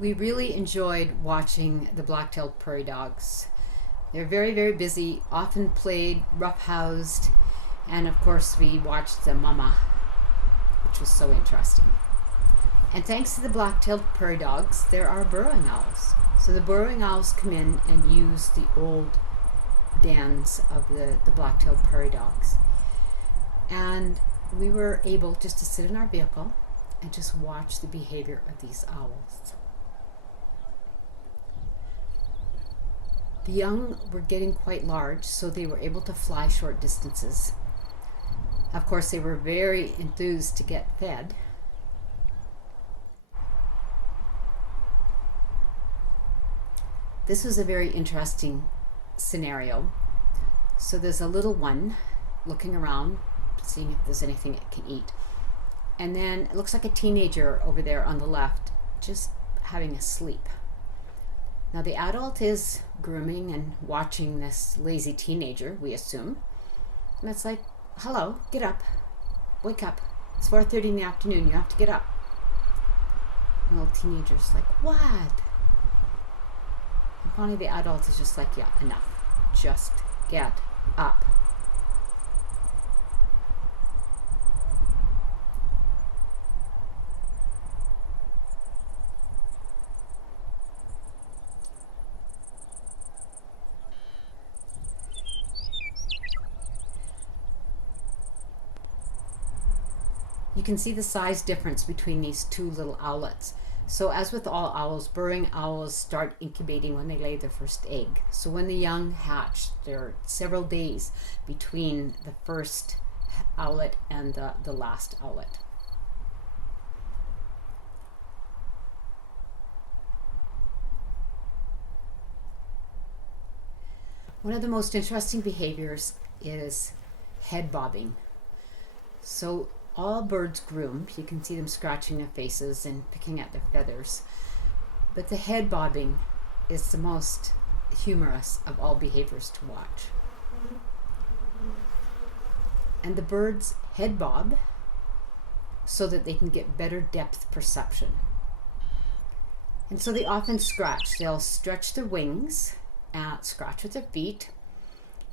We really enjoyed watching the black-tailed prairie dogs. They're very, very busy, often played, roughhoused, and of course we watched the mama, which was so interesting. And thanks to the black-tailed prairie dogs, there are burrowing owls. So the burrowing owls come in and use the old dens of the black-tailed prairie dogs. And we were able just to sit in our vehicle and just watch the behavior of these owls. The young were getting quite large, so they were able to fly short distances. Of course, they were very enthused to get fed. This was a very interesting scenario. So there's a little one looking around, seeing if there's anything it can eat. And then it looks like a teenager over there on the left, just having a sleep. Now the adult is grooming and watching this lazy teenager, we assume. And it's like, hello, get up, wake up. It's 4:30 in the afternoon, you have to get up. And the little teenager's like, what? And finally the adult is just like, yeah, enough. Just get up. You can see the size difference between these two little owlets. So as with all owls, burrowing owls start incubating when they lay their first egg. So when the young hatch, there are several days between the first owlet and the last owlet. One of the most interesting behaviors is head bobbing. So all birds groom. You can see them scratching their faces and picking at their feathers. But the head bobbing is the most humorous of all behaviors to watch. And the birds head bob so that they can get better depth perception. And so they often scratch. They'll stretch their wings, scratch with their feet.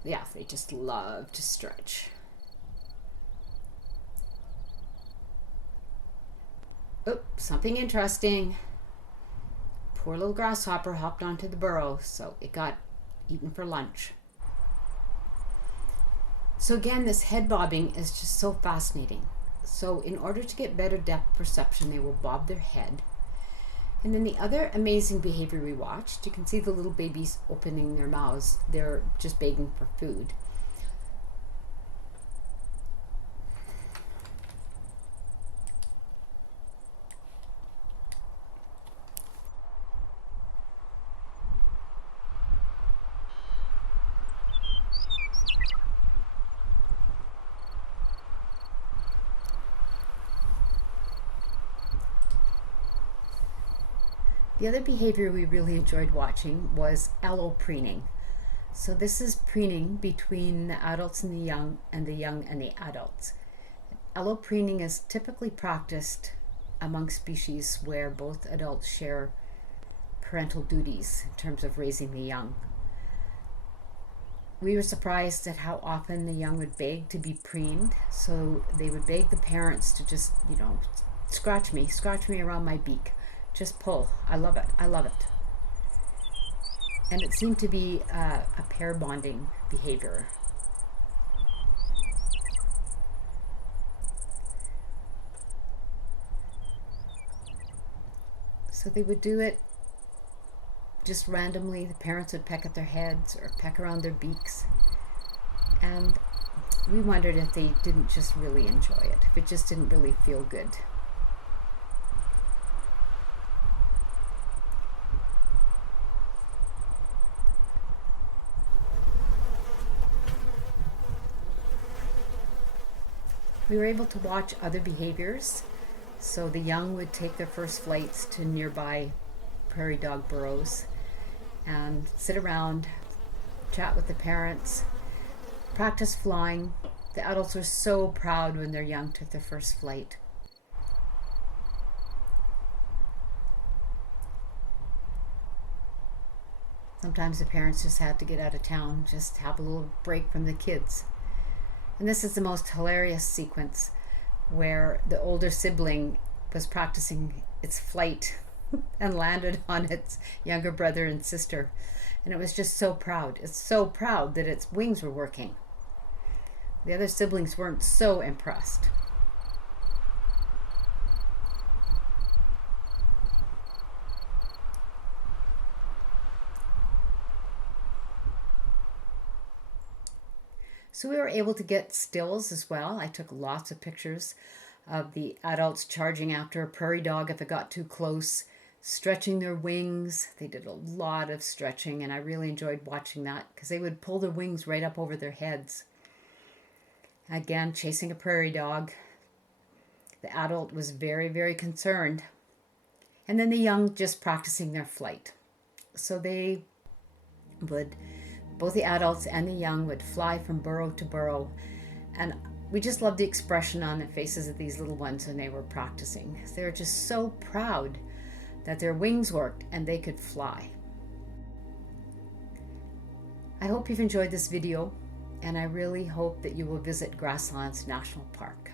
Yeah, they just love to stretch. Oh, something interesting. Poor little grasshopper hopped onto the burrow, so it got eaten for lunch. So again, this head bobbing is just so fascinating. So in order to get better depth perception, they will bob their head. And then the other amazing behavior we watched, you can see the little babies opening their mouths. They're just begging for food. The other behavior we really enjoyed watching was allopreening. So this is preening between the adults and the young and the adults. Allopreening is typically practiced among species where both adults share parental duties in terms of raising the young. We were surprised at how often the young would beg to be preened. So they would beg the parents to just, scratch me around my beak. Just pull. I love it. And it seemed to be a pair bonding behavior. So they would do it just randomly. The parents would peck at their heads or peck around their beaks. And we wondered if they didn't just really enjoy it, if it just didn't really feel good. We were able to watch other behaviors. So the young would take their first flights to nearby prairie dog burrows and sit around, chat with the parents, practice flying. The adults were so proud when their young took their first flight. Sometimes the parents just had to get out of town, just have a little break from the kids. And this is the most hilarious sequence where the older sibling was practicing its flight and landed on its younger brother and sister. And it was just so proud. It's so proud that its wings were working. The other siblings weren't so impressed. So we were able to get stills as well. I took lots of pictures of the adults charging after a prairie dog if it got too close, stretching their wings. They did a lot of stretching, and I really enjoyed watching that because they would pull their wings right up over their heads. Again, chasing a prairie dog. The adult was very, very concerned. And then the young just practicing their flight. So they would, both the adults and the young would fly from burrow to burrow. And we just loved the expression on the faces of these little ones when they were practicing. They were just so proud that their wings worked and they could fly. I hope you've enjoyed this video, and I really hope that you will visit Grasslands National Park.